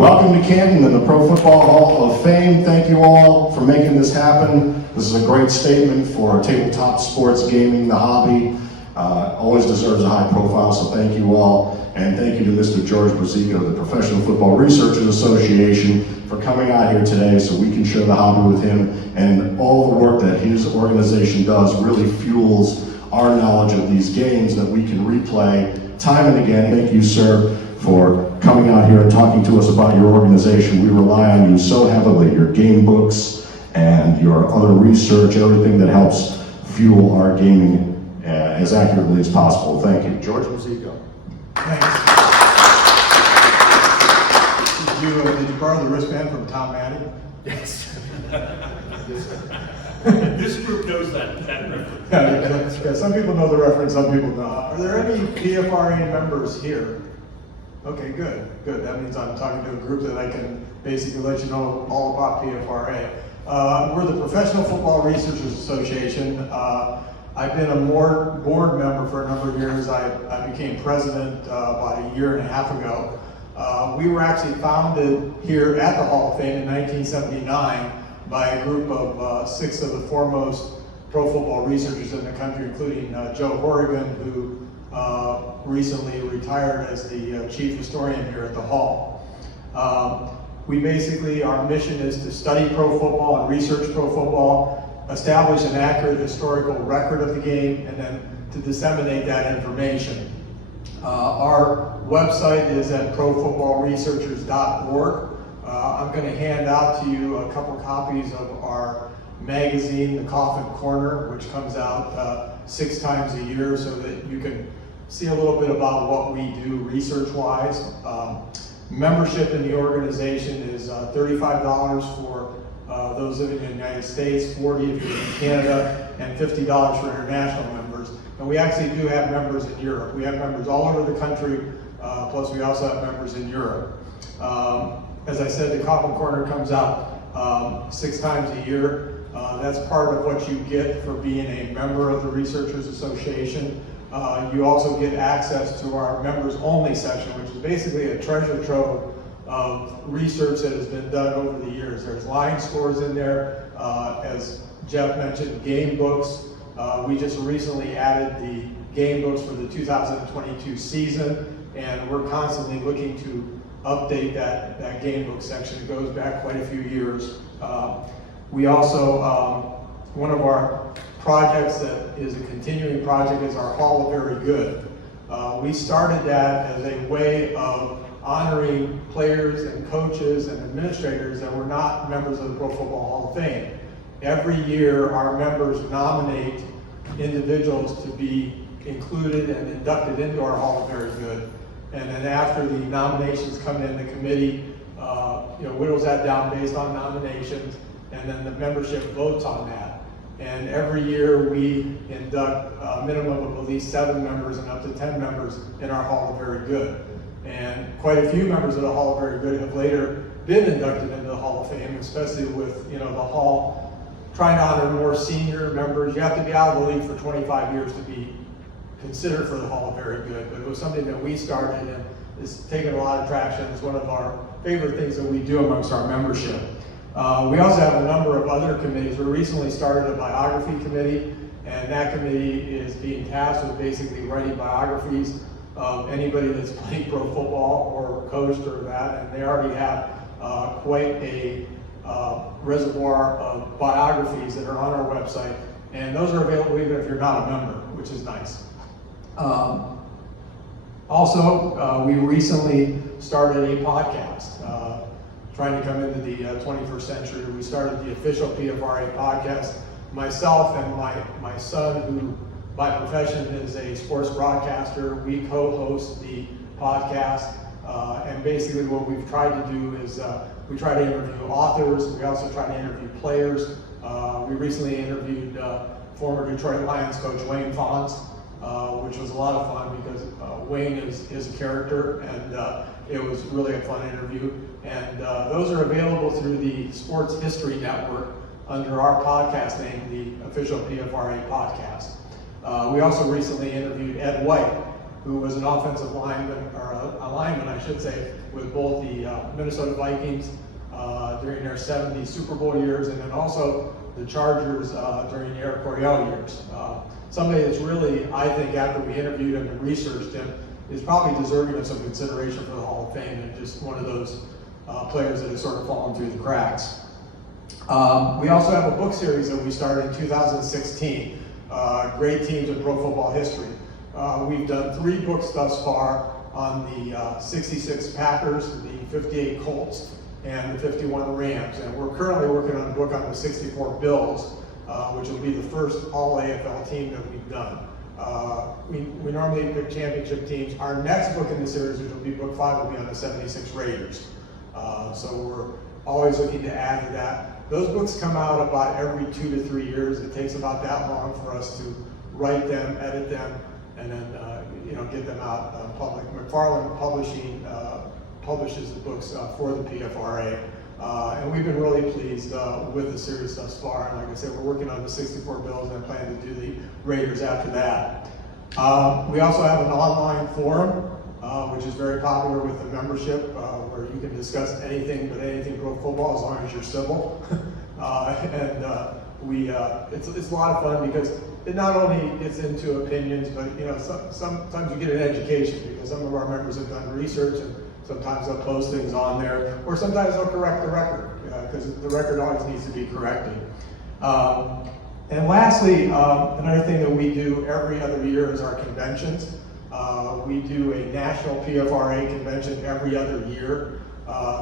Welcome to Canton and the Pro Football Hall of Fame. Thank you all for making this happen. This is a great statement for tabletop sports gaming, the hobby. Always deserves a high profile, so thank you all. And thank you to Mr. George Bozeka of the Professional Football Researchers Association for coming out here today so we can share the hobby with him. And all the work that his organization does really fuels our knowledge of these games that we can replay time and again. Thank you, sir, for coming out here and talking to us about your organization. We rely on you so heavily, your game books and your other research, everything that helps fuel our gaming as accurately as possible. Thank you. George Bozeka. Thanks. Did you borrow the wristband from Tom Maddy? Yes. This group knows that reference. Yeah, some people know the reference, some people don't. Are there any PFRA members here? Okay, good. That means I'm talking to a group that I can basically let you know all about PFRA. We're the Professional Football Researchers Association. I've been a board member for a number of years. I became president about a year and a half ago. We were actually founded here at the Hall of Fame in 1979 by a group of 6 of the foremost pro football researchers in the country, including Joe Horrigan, who recently retired as the chief historian here at the Hall. We basically, our mission is to study pro football and research pro football, establish an accurate historical record of the game, and then to disseminate that information. Our website is at profootballresearchers.org. I'm going to hand out to you a couple copies of our magazine, the Coffin Corner, which comes out 6 times a year so that you can see a little bit about what we do research-wise. Membership in the organization is $35 for those living in the United States, $40 if you're in Canada, and $50 for international members. And we actually do have members in Europe. We have members all over the country, plus we also have members in Europe. As I said, the Coffin Corner comes out 6 times a year. That's part of what you get for being a member of the Researchers Association. You also get access to our members only section, which is basically a treasure trove of research that has been done over the years. There's line scores in there, as Jeff mentioned, game books. We just recently added the game books for the 2022 season, and we're constantly looking to update that game book section. It goes back quite a few years. We also, one of our projects that is a continuing project is our Hall of Very Good. We started that as a way of honoring players and coaches and administrators that were not members of the Pro Football Hall of Fame. Every year our members nominate individuals to be included and inducted into our Hall of Very Good. And then after the nominations come in, the committee whittles that down based on nominations, and then the membership votes on that. And every year we induct a minimum of at least 7 members and up to 10 members in our Hall of Very Good. And quite a few members of the Hall of Very Good have later been inducted into the Hall of Fame, especially with the Hall trying to honor more senior members. You have to be out of the league for 25 years to be considered for the Hall of Very Good, but it was something that we started and it's taken a lot of traction. It's one of our favorite things that we do amongst our membership. We also have a number of other committees. We recently started a biography committee, and that committee is being tasked with basically writing biographies of anybody that's played pro football or coached or that, and they already have quite a reservoir of biographies that are on our website, and those are available even if you're not a member, which is nice. Also, we recently started a podcast, trying to come into the 21st century. We started the official PFRA podcast. Myself and my son, who by profession is a sports broadcaster, we co-host the podcast. And basically what we've tried to do is we try to interview authors. We also try to interview players. We recently interviewed former Detroit Lions coach Wayne Fonts, which was a lot of fun because Wayne is a character, and it was really a fun interview. And those are available through the Sports History Network under our podcast name, the official PFRA podcast. We also recently interviewed Ed White, who was an offensive lineman, or a lineman, I should say, with both the Minnesota Vikings during their 70s Super Bowl years, and then also the Chargers during the Aire Stadium years. Somebody that's really, I think, after we interviewed him and researched him, is probably deserving of some consideration for the Hall of Fame, and just one of those players that has sort of fallen through the cracks. We also have a book series that we started in 2016, Great Teams in Pro Football History. We've done 3 books thus far on the 66 Packers, the 58 Colts, and the 51 Rams. And we're currently working on a book on the 64 Bills, which will be the first all-AFL team that we've done. We normally pick championship teams. Our next book in the series, which will be book 5, will be on the 76 Raiders. So we're always looking to add to that. Those books come out about every 2 to 3 years. It takes about that long for us to write them, edit them, and then get them out public. McFarland Publishing publishes the books for the PFRA, and we've been really pleased with the series thus far. And like I said, we're working on the 64 Bills and plan to do the Raiders after that. We also have an online forum, which is very popular with the membership, where you can discuss anything but anything pro football as long as you're civil. It's a lot of fun because it not only gets into opinions, but sometimes you get an education, because some of our members have done research, and sometimes they'll post things on there, or sometimes they'll correct the record, because the record always needs to be corrected. And lastly, another thing that we do every other year is our conventions. We do a national PFRA convention every other year.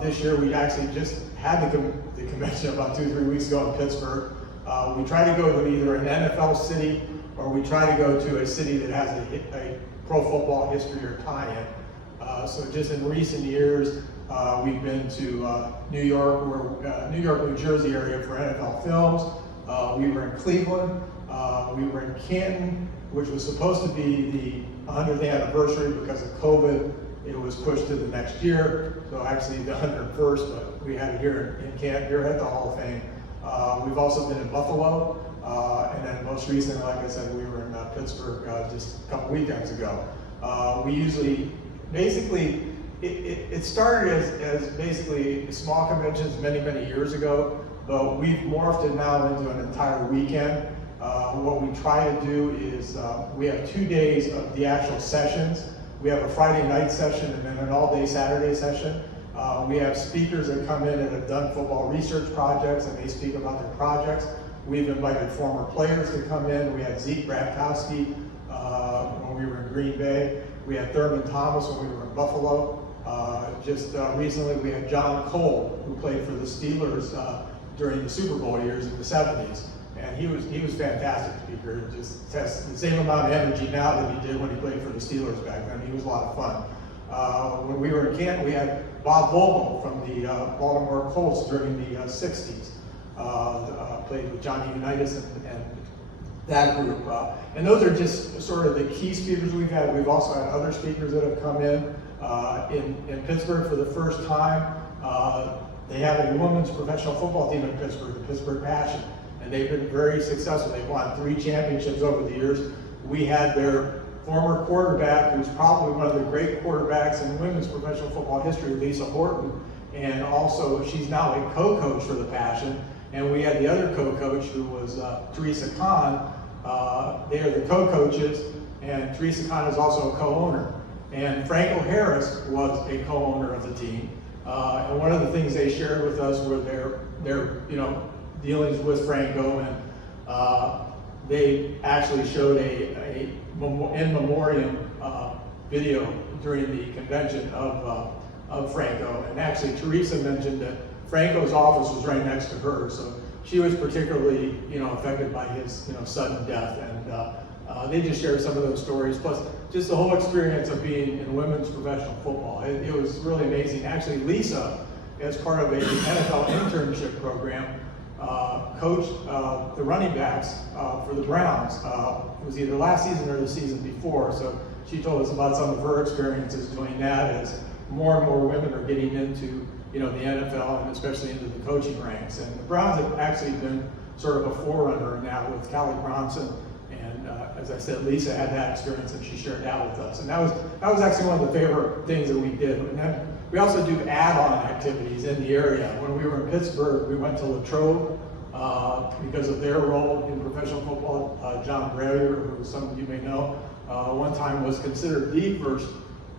This year we actually just had the convention about 2 or 3 weeks ago in Pittsburgh. We try to go to either an NFL city, or we try to go to a city that has a pro football history or tie-in. So just in recent years, we've been to New York, New Jersey area for NFL Films. We were in Cleveland. We were in Canton, which was supposed to be the 100th anniversary. Because of COVID, it was pushed to the next year. So actually the 101st, but we had it here in Canton, here at the Hall of Fame. We've also been in Buffalo, and then most recently, like I said, we were in Pittsburgh just a couple weekends ago. We usually, basically, it started as basically small conventions many years ago, but we've morphed it now into an entire weekend. What we try to do is we have 2 days of the actual sessions. We have a Friday night session and then an all-day Saturday session. We have speakers that come in and have done football research projects, and they speak about their projects. We've invited former players to come in. We had Zeke Bratkowski when we were in Green Bay. We had Thurman Thomas when we were in Buffalo. Just recently we had John Cole, who played for the Steelers during the Super Bowl years in the 70s. And he was fantastic speaker. Just has the same amount of energy now that he did when he played for the Steelers back then. He was a lot of fun. When we were in Canton, we had Bob Vogel from the Baltimore Colts during the 60s. Played with Johnny Unitas and that group. And those are just sort of the key speakers we've had. We've also had other speakers that have come in Pittsburgh for the first time. They have a women's professional football team in Pittsburgh, the Pittsburgh Passion. And they've been very successful. They've won 3 championships over the years. We had their former quarterback, who's probably one of the great quarterbacks in women's professional football history, Lisa Horton, and also she's now a co-coach for the Passion. And we had the other co-coach, who was Teresa Khan. They are the co-coaches, and Teresa Khan is also a co-owner. And Franco Harris was a co-owner of the team. And one of the things they shared with us were their dealings with Franco, and they actually showed a in memoriam video during the convention of Franco. And actually, Teresa mentioned that Franco's office was right next to her, so she was particularly affected by his sudden death. And they just shared some of those stories, plus just the whole experience of being in women's professional football. It was really amazing. Actually, Lisa, as part of a NFL internship program, coached the running backs for the Browns. It was either last season or the season before. So she told us about some of her experiences doing that, as more and more women are getting into the NFL, and especially into the coaching ranks. And the Browns have actually been sort of a forerunner now with Callie Bronson And as I said, Lisa had that experience and she shared that with us. And that was actually one of the favorite things that we did. And then we also do add-on activities in the area. When we were in Pittsburgh, we went to Latrobe because of their role in professional football. John Breyer, who some of you may know, one time was considered the first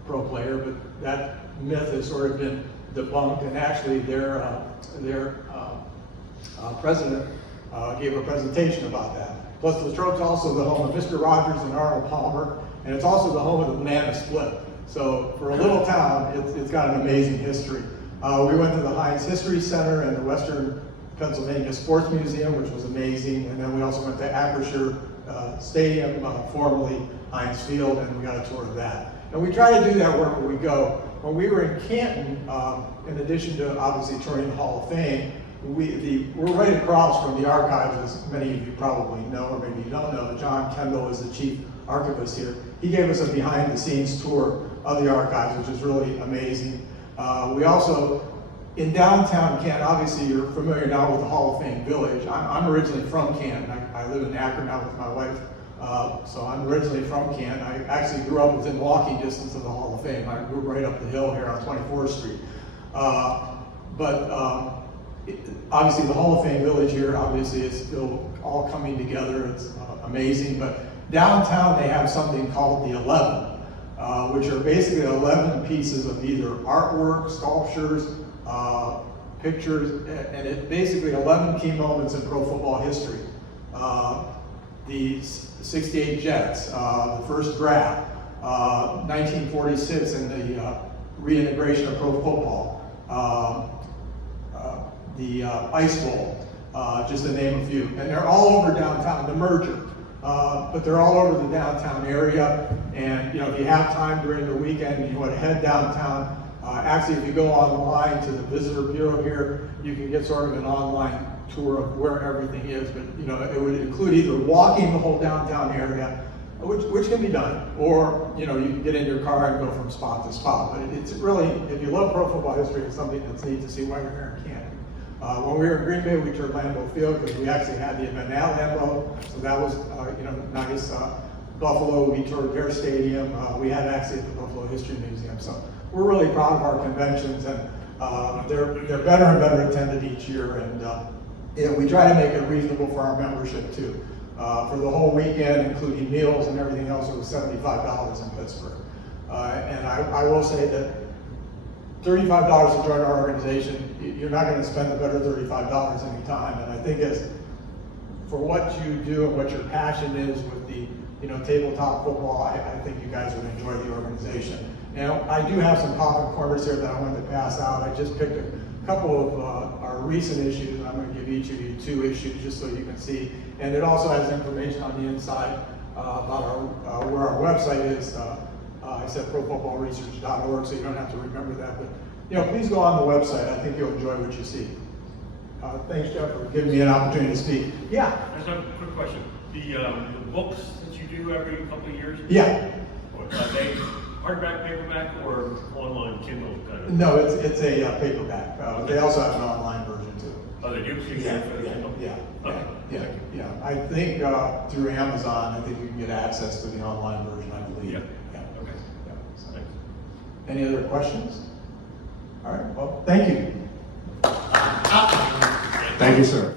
pro player, but that myth has sort of been debunked. And actually, their president gave a presentation about that. Plus, Latrobe's also the home of Mr. Rogers and Arnold Palmer, and it's also the home of the banana split. So for a little town, it's got an amazing history. We went to the Heinz History Center and the Western Pennsylvania Sports Museum, which was amazing, and then we also went to Aire Stadium, formerly Heinz Field, and we got a tour of that. And we try to do that wherever we go. When we were in Canton, in addition to obviously touring the Hall of Fame, we're right across from the archives, as many of you probably know, or maybe you don't know. John Kendall is the chief archivist here. He gave us a behind-the-scenes tour of the archives, which is really amazing. We also, in downtown Canton, obviously you're familiar now with the Hall of Fame Village. I'm originally from Canton. I live in Akron now with my wife. So I'm originally from Canton. I actually grew up within walking distance of the Hall of Fame. I grew right up the hill here on 24th Street. Obviously the Hall of Fame Village here obviously is still all coming together. It's amazing. But downtown they have something called the 11, which are basically 11 pieces of either artwork, sculptures, pictures, and it basically 11 key moments in pro football history. The 68 Jets, the first draft, 1946 and the reintegration of pro football, the Ice Bowl, just to name a few. And they're all over downtown, the merger. But they're all over the downtown area. And if you have time during the weekend and you want to head downtown, actually if you go online to the Visitor Bureau here, you can get sort of an online tour of where everything is. But it would include either walking the whole downtown area, which can be done, or you can get in your car and go from spot to spot. But it's really, if you love pro football history, it's something that's neat to see while you're here in Canton. When we were in Green Bay, we toured Lambeau Field because we actually had the event at Lambeau, so that was nice. Buffalo, we toured Aire Stadium. We had actually at the Buffalo History Museum. So we're really proud of our conventions, and they're better and better attended each year. And we try to make it reasonable for our membership too. For the whole weekend, including meals and everything else, it was $75 in Pittsburgh. And I will say that $35 to join our organization, you're not going to spend a better $35 any time. And I think for what you do and what your passion is with the tabletop football, I think you guys would enjoy the organization. Now, I do have some Coffin Corners here that I wanted to pass out. I just picked a couple of our recent issues, and I'm going to give each of you 2 issues just so you can see. And it also has information on the inside about where our website is. I said profootballresearch.org, so you don't have to remember that. But please go on the website. I think you'll enjoy what you see. Thanks, Jeff, for giving me an opportunity to speak. Yeah. I just have a quick question. The books that you do every couple of years? Yeah. Are they hardback, paperback, or online Kindle kind of? No, it's a paperback. They also have an online version too. Oh, they do? Yeah. Okay. Yeah. I think through Amazon, I think you can get access to the online version, I believe. Yeah. Okay. Yeah. So. Thanks. Any other questions? All right, well, thank you. Thank you, sir.